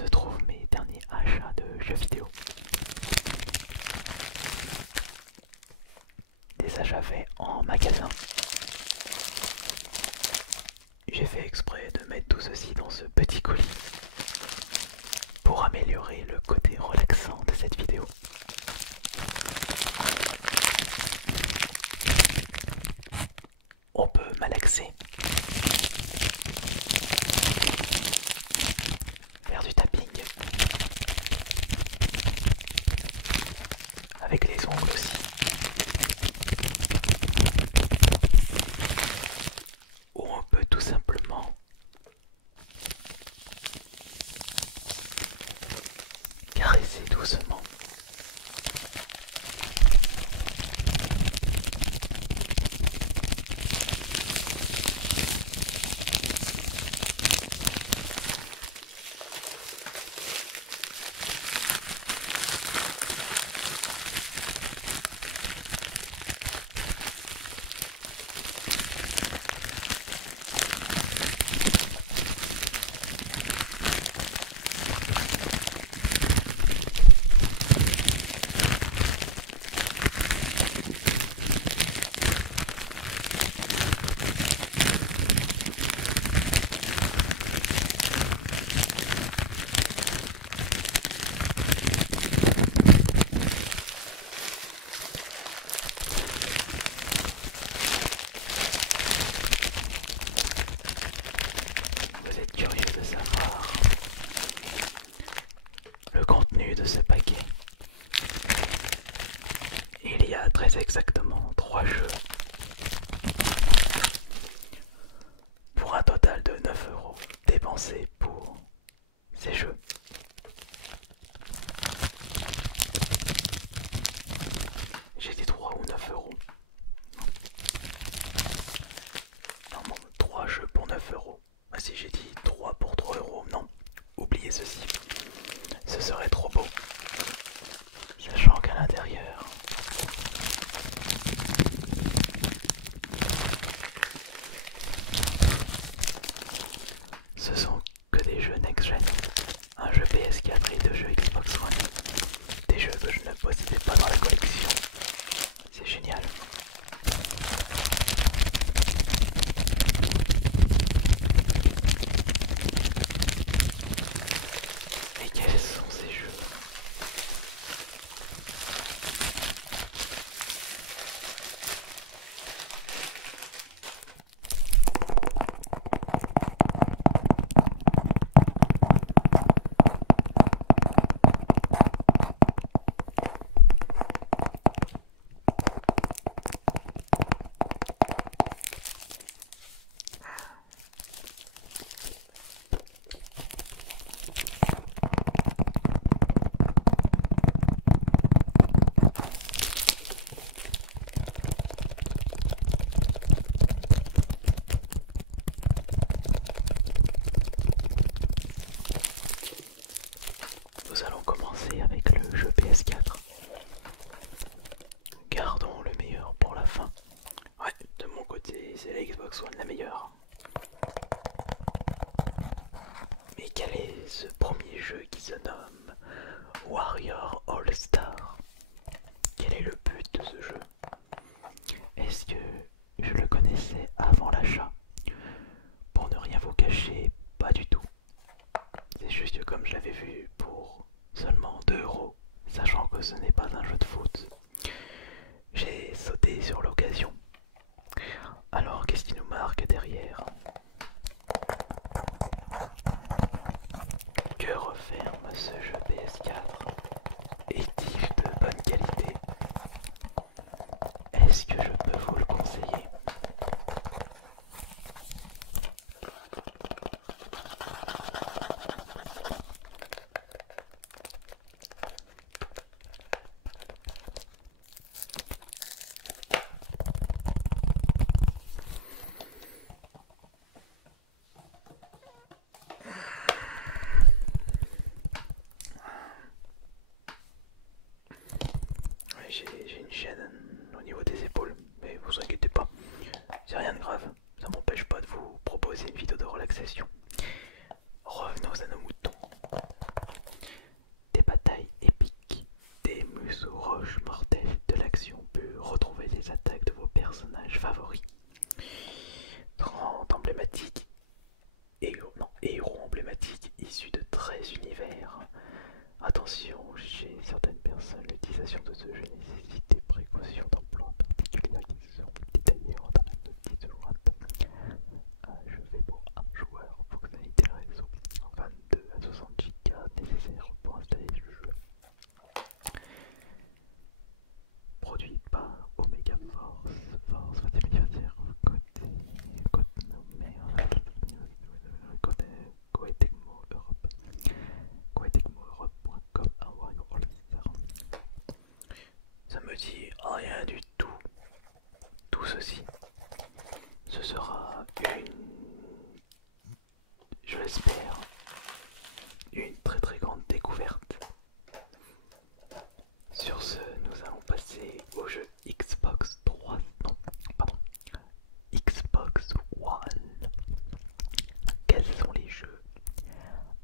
se trouvent mes derniers achats de jeux vidéo. Des achats faits en magasin. J'ai fait exprès de mettre tout ceci dans ce petit colis pour améliorer le côté relaxant de cette vidéo. On peut malaxer, faire du tapping, avec les ongles aussi. Ou on peut tout simplement caresser doucement. Vous êtes curieux de savoir le contenu de ce paquet. Il y a très exactement 3 jeux pour un total de 9 € dépensés pour ces jeux. J'ai dit 3 ou 9 €. Non, 3 jeux pour 9 €. Ah si, j'ai dit 3 pour 3 €. Non, oubliez ceci. Ce serait trop beau. Sachant qu'à l'intérieur, ce sont que des jeux next-gen. Un jeu PS4 et 2 jeux Xbox One. Des jeux que je ne possédais pas dans la collection. C'est génial. Mais quels sont ces jeux? Nous allons commencer avec le jeu PS4. Gardons le meilleur pour la fin. Ouais, de mon côté, c'est la Xbox One la meilleure. Mais quel est ce premier jeu qui se nomme Warrior All Star? Quel est le but de ce jeu? Est-ce que je le connaissais avant l'achat? Pour ne rien vous cacher, pas du tout. C'est juste que comme je l'avais vu pour seulement 2 €, sachant que ce n'est pas un jeu de foot, j'ai sauté sur l'occasion. Alors qu'est-ce qui nous marque derrière? Que referme ce jeu PS4? Est-il de bonne qualité? Est-ce que je peux vous le conseiller? 13 univers. Attention, chez certaines personnes, l'utilisation de ce jeu nécessite des précautions d'emploi particulières qui sont détaillées dans la notice jointe. Un jeu fait pour un joueur, fonctionnalité réseau, 22 à 60 Go nécessaires pour installer le jeu. Produit par Omega Force, Force 21 anniversaire, Koei-Tecmo Europe, koei-tecmo-europe.com, Wario All-Star. Ça me dit rien du tout. Tout ceci, ce sera je l'espère, une très grande découverte. Sur ce, nous allons passer au jeu Xbox 3, non, pardon, Xbox One. Quels sont les jeux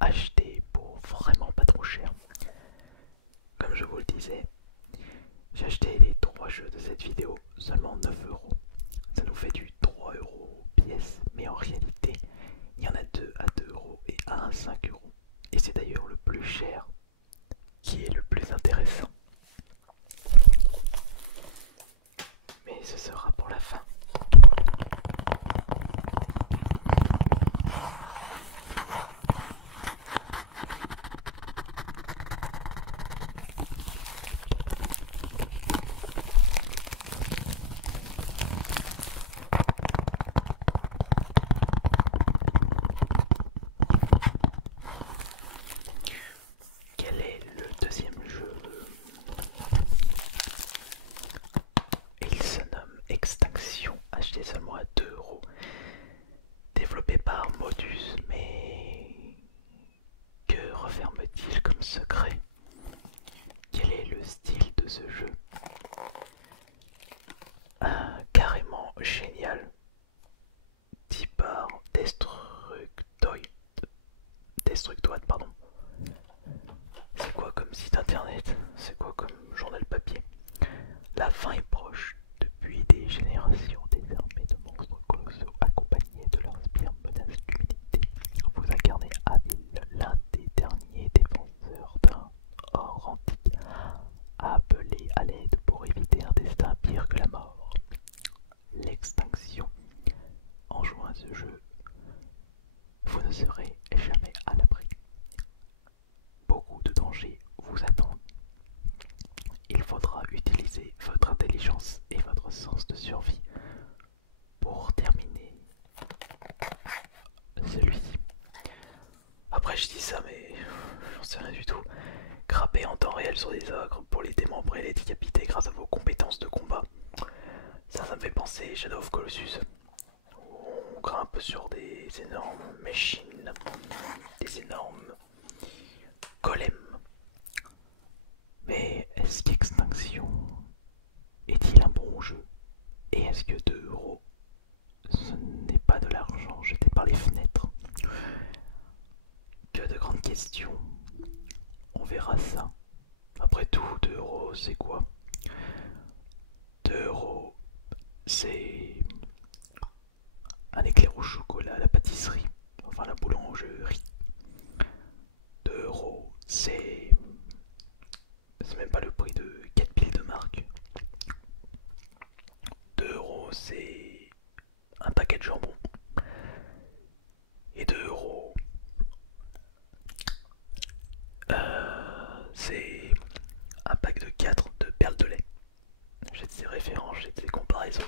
achetés pour vraiment pas trop cher? Comme je vous le disais, j'ai acheté les 3 jeux de cette vidéo seulement 9 euros. Ça nous fait du 3 euros pièce, mais en réalité, il y en a 2 à 2 euros et 1 à 5 euros. Et c'est d'ailleurs le plus cher qui est le plus intéressant. Mais ce sera pour la fin. Quel est le deuxième jeu? Il se nomme Extinction, acheté seulement à 2 euros. Développé par Modus, mais que referme-t-il comme secret? Quel est le style de ce jeu? Carrément génial. Dit par Destructoid, pardon. C'est quoi comme site internet? C'est quoi comme journal papier? La fin est proche. Depuis des générations, des armées de monstres colossaux accompagnés de leurs sbires menacent l'humanité. Vous incarnez Avil, l'un des derniers défenseurs d'un hors antique, appelé à l'aide pour éviter un destin pire que la mort. L'extinction. En jouant à ce jeu, vous ne serez jamais à l'abri. Beaucoup de dangers vous attendent. Il faudra utiliser votre intelligence et votre sens de survie pour terminer celui-ci. Après je dis ça mais j'en sais rien du tout. Grapper en temps réel sur des ogres pour les démembrer et les décapiter grâce à vos compétences de combat. Ça me fait penser Shadow of Colossus. On grimpe sur des énormes machines, des énormes golems. Mais est-ce qu'Extinction est-il un bon jeu? Et est-ce que 2 euros, ce n'est pas de l'argent jeté par les fenêtres? Que de grandes questions. On verra ça. Après tout, 2 euros, c'est quoi? 2 euros, c'est un éclair au chocolat à la pâtisserie, enfin la boulangerie. 2 euros, c'est même pas le prix de 4 piles de marque. 2 euros, c'est un paquet de jambon. Et 2 euros, c'est un pack de 4 de perles de lait. J'ai de ces références, j'ai de ces comparaisons.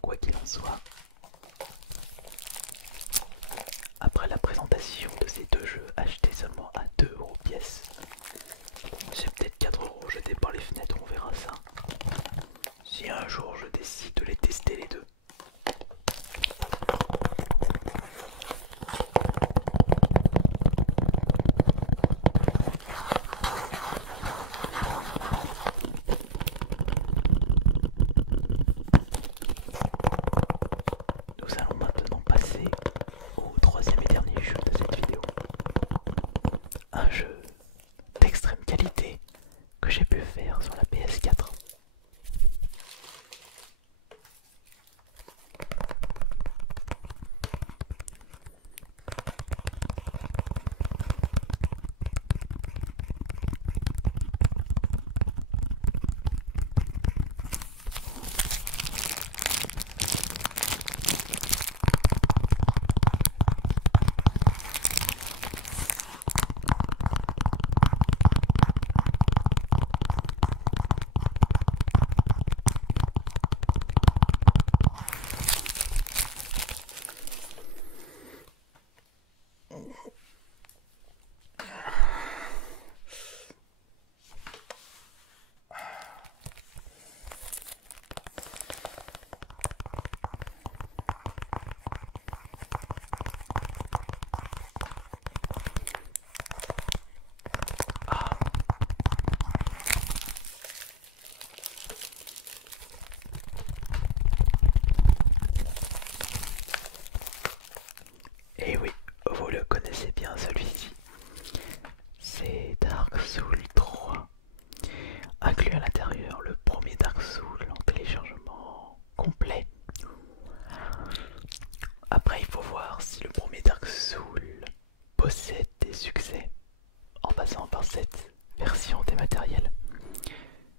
Quoi qu'il en soit, après la présentation de ces deux jeux achetés seulement à 2 euros pièce, c'est peut-être 4 euros jetés par les fenêtres, on verra ça. Si un jour je décide de les tester les deux. Nous allons maintenant passer au troisième et dernier jeu de cette vidéo. Un jeu d'extrême qualité que j'ai pu faire sur la PS4. Et oui, vous le connaissez bien celui-ci. C'est Dark Souls 3. Inclus à l'intérieur le premier Dark Souls en téléchargement complet. Après, il faut voir si le premier Dark Souls possède des succès en passant par cette version dématérielle.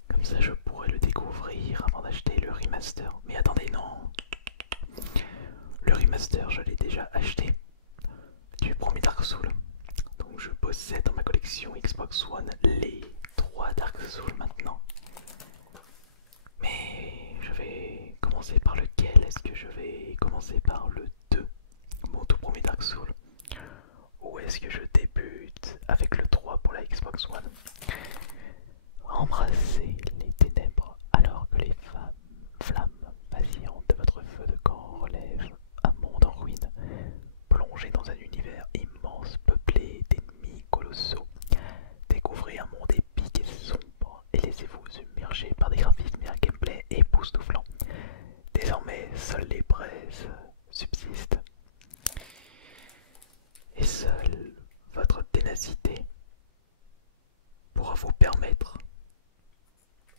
Comme ça, je pourrais le découvrir avant d'acheter le remaster. Mais attendez, non. Le remaster, je l'ai déjà acheté du premier Dark Souls. Donc je possède dans ma collection Xbox One les 3 Dark Souls maintenant. Mais je vais commencer par lequel? Est-ce que je vais commencer par le 2, mon tout premier Dark Souls? Ou est-ce que je débute avec le 3 pour la Xbox One? Embrassez les ténèbres alors que les flammes vacillantes de votre feu de camp relèvent un monde en ruine. Plongez dans un univers immense peuplé d'ennemis colossaux. Découvrez un monde épique et sombre et laissez-vous submerger par des graphismes et un gameplay époustouflant. Désormais, seules les braises subsistent. Et seule votre ténacité pourra vous permettre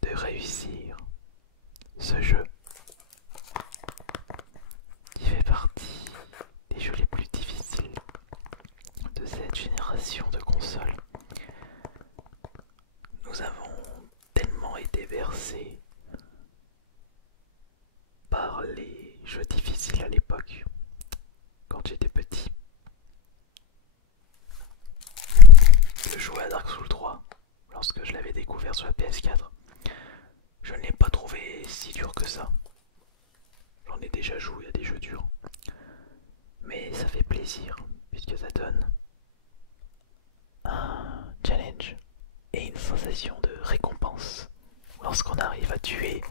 de réussir ce jeu qui fait partie des jeux les plus difficiles de cette génération de consoles. Nous avons tellement été bercés par les jeux difficiles à l'époque, quand j'étais petit. Je jouais à Dark Souls 3 lorsque je l'avais découvert sur la PS4. Je ne l'ai pas trouvé si dur que ça. J'en ai déjà joué à des jeux durs. Mais ça fait plaisir, puisque ça donne un challenge et une sensation de récompense lorsqu'on arrive à tuer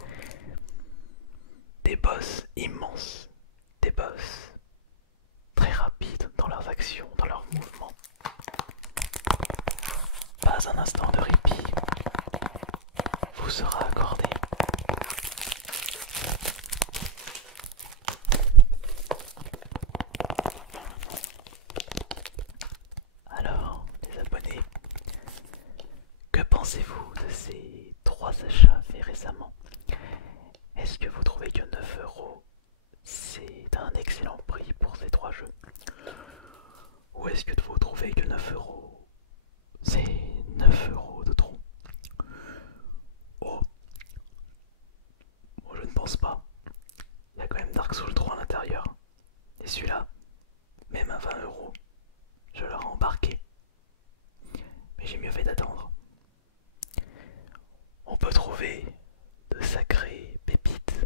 des boss immenses, des boss très rapides dans leurs actions, dans leurs mouvements. Pas un instant de répit vous sera accordé. Alors, les abonnés, que pensez-vous de ces 3 achats faits récemment? Est-ce que vous trouvez que 9 € c'est un excellent prix pour ces 3 jeux? Ou est-ce que vous trouvez que 9 € c'est 9 € de trop? Oh, moi je ne pense pas. Il y a quand même Dark Souls 3 à l'intérieur. Et celui-là, même à 20 €, je l'aurais embarqué. Mais j'ai mieux fait d'attendre. On peut trouver de sacrées pépites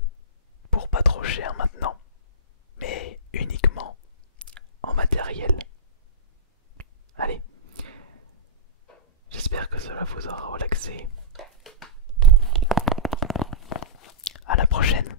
pour pas trop cher maintenant, mais uniquement en matériel. Allez, j'espère que cela vous aura relaxé. À la prochaine.